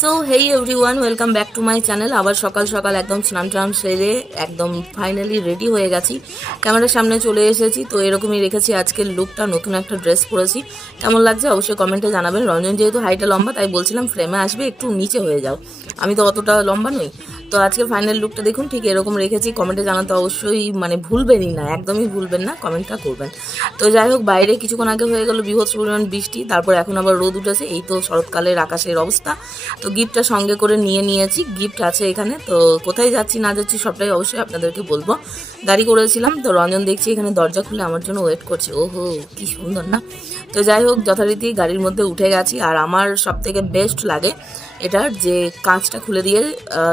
So hey everyone, welcome back to my channel. আবার সকাল সকাল একদম স্নান টান সেরে একদম ফাইনালি রেডি হয়ে গেছি, ক্যামেরার সামনে চলে এসেছি। তো এরকমই রেখেছি আজকের লুকটা, নতুন একটা ড্রেস পরেছি। কেমন লাগছে অবশ্যই কমেন্টে জানাবেন। রঞ্জন যেহেতু হাইটে লম্বা, তাই বলছিলাম ফ্রেমে আসবে একটু নিচে হয়ে যাও, আমি তো অতটা লম্বা নই। তো আজকের ফাইনাল লুকটা দেখুন, ঠিক এরকম রেখেছি। কমেন্টে জানাতে অবশ্যই ভুলবেনই না, একদমই ভুলবেন না, কমেন্টটা করবেন। তো যাই হোক, বাইরে কিছুক্ষণ আগে হয়ে গেল বীভৎস পরিমাণ বৃষ্টি, তারপর এখন আবার রোদ উঠেছে। এই তো শরৎকালের আকাশের অবস্থা। তো গিফটটা সঙ্গে করে নিয়ে নিয়েছি, গিফট আছে এখানে। তো কোথায় যাচ্ছি না যাচ্ছি সবটাই অবশ্যই আপনাদেরকে বলবো। গাড়ি করেছিলাম, তো রঞ্জন দেখছি এখানে দরজা খুলে আমার জন্য ওয়েট করছে। ওহো, কি সুন্দর না। তো যাই হোক, যথারীতি গাড়ির মধ্যে উঠে গেছি। আর আমার সব থেকে বেস্ট লাগে এটার যে কাঁচটা খুলে দিয়ে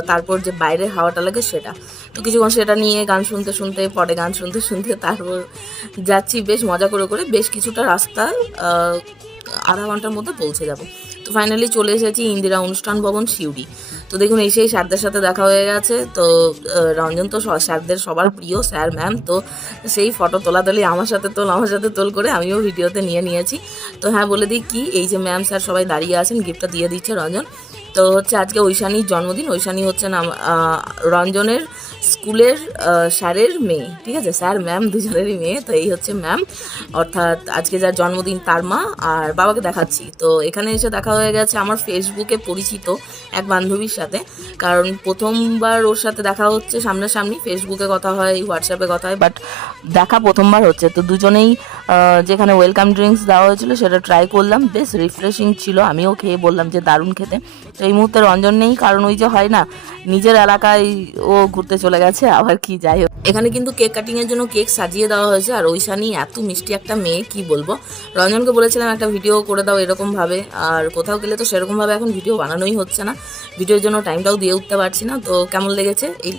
তারপর যে বাইরের হাওয়াটা লাগে সেটা। তো কিছুক্ষণ সেটা নিয়ে গান শুনতে শুনতে, পরে গান শুনতে শুনতে তারপর যাচ্ছি বেশ মজা করে করে। বেশ কিছুটা রাস্তা আধা ঘন্টার মধ্যে পৌঁছে যাব। তো ফাইনালি চলে এসেছি ইন্দিরা অনুষ্ঠান ভবন, সিউড়ি। তো দেখুন, এই সেই স্যারদের সাথে দেখা হয়ে গেছে। তো রঞ্জন তো স্যারদের সবার প্রিয় স্যার ম্যাম। তো সেই ফটো তোলাতুলি আমার সাথে তোল করে আমিও ভিডিওতে নিয়ে নিয়েছি। তো হ্যাঁ, বলে দিই কি, এই যে ম্যাম স্যার সবাই দাঁড়িয়ে আছেন, গিফটটা দিয়ে দিচ্ছে রঞ্জন। তো হচ্ছে আজকে ঐশানীর জন্মদিন। ঐশানী হচ্ছেন রঞ্জনের স্কুলের স্যারের মেয়ে, ঠিক আছে, স্যার ম্যাম দুজনেরই মেয়ে। তো এই হচ্ছে ম্যাম, অর্থাৎ আজকে যার জন্মদিন তার মা। আর বাবাকে দেখাচ্ছি। তো এখানে এসে দেখা হয়ে গেছে আমার ফেসবুকে পরিচিত এক বান্ধবীর সাথে। কারণ প্রথমবার ওর সাথে দেখা হচ্ছে সামনাসামনি, ফেসবুকে কথা হয়, হোয়াটসঅ্যাপে কথা হয়, বাট দেখা প্রথমবার হচ্ছে। তো দুজনেই যেখানে ওয়েলকাম ড্রিঙ্কস দেওয়া হয়েছিল সেটা ট্রাই করলাম, বেশ রিফ্রেশিং ছিল। আমিও খেয়ে বললাম যে দারুণ খেতে। তো এই মুহূর্তে রঞ্জন নেই, কারণ ওই যে হয় না, নিজের এলাকায় ও ঘুরতে চলে গেছে আবার কি। যাই হোক, এখানে কিন্তু কেক কাটিংয়ের জন্য কেক সাজিয়ে দেওয়া হয়েছে। আর ঐশানী এত মিষ্টি একটা মেয়ে, কি বলবো। রঞ্জনকে বলেছিলাম একটা ভিডিও করে দাও এরকমভাবে, আর কোথাও গেলে তো সেরকমভাবে এখন ভিডিও বানানোই হচ্ছে না, ভিডিওর জন্য টাইমটাও দিয়ে উঠতে পারছি না। তো কেমন লেগেছে এই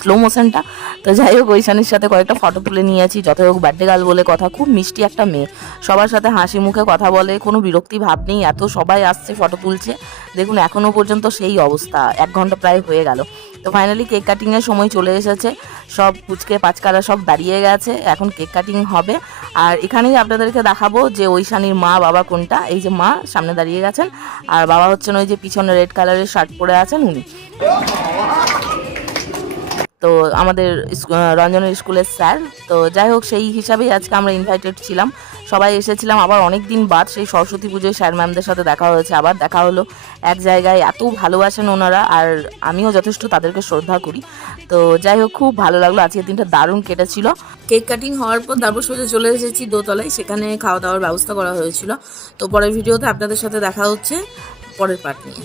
স্লো মোশনটা। তো যাই হোক, ঐশানীর সাথে কয়েকটা ফটো তুলে নিয়েছি। যত হোক, বার্থডে গার্ল বলে কথা, খুব মিষ্টি একটা মেয়ে, সবার সাথে হাসি মুখে কথা বলে, কোনো বিরক্তি ভাব নেই। এত সবাই আসছে, ফটো তুলছে, দেখুন এখনও পর্যন্ত সেই অবস্থা। 1 ঘন্টা প্রায় হয়ে গেল। তো ফাইনালি কেক কাটিংয়ের সময় চলে এসেছে, সব পুচকে পাচকারা সব দাঁড়িয়ে গেছে, এখন কেক কাটিং হবে। আর এখানেই আপনাদেরকে দেখাবো যে ঐশানীর মা বাবা কোনটা। এই যে মা সামনে দাঁড়িয়ে গেছেন, আর বাবা হচ্ছেন ওই যে পিছনে রেড কালারের শার্ট পরে আছেন উনি। তো আমাদের রঞ্জনের স্কুলের স্যার। তো যাই হোক, সেই হিসাবেই আজকে আমরা ইনভাইটেড ছিলাম, সবাই এসেছিলাম। আবার অনেক দিন বাদ সেই সরস্বতী পুজোয় স্যার ম্যামদের সাথে দেখা হয়েছে, আবার দেখা হলো এক জায়গায়। এত ভালোবাসেন ওনারা, আর আমিও যথেষ্ট তাদেরকে শ্রদ্ধা করি। তো যাই হোক, খুব ভালো লাগলো, আজকের দিনটা দারুণ কেটেছিল। কেক কাটিং হওয়ার পর তারপর সোজা চলে এসেছি দোতলায়, সেখানে খাওয়া দাওয়ার ব্যবস্থা করা হয়েছিল। তো পরের ভিডিওতে আপনাদের সাথে দেখা হচ্ছে পরের পার্ট নিয়ে।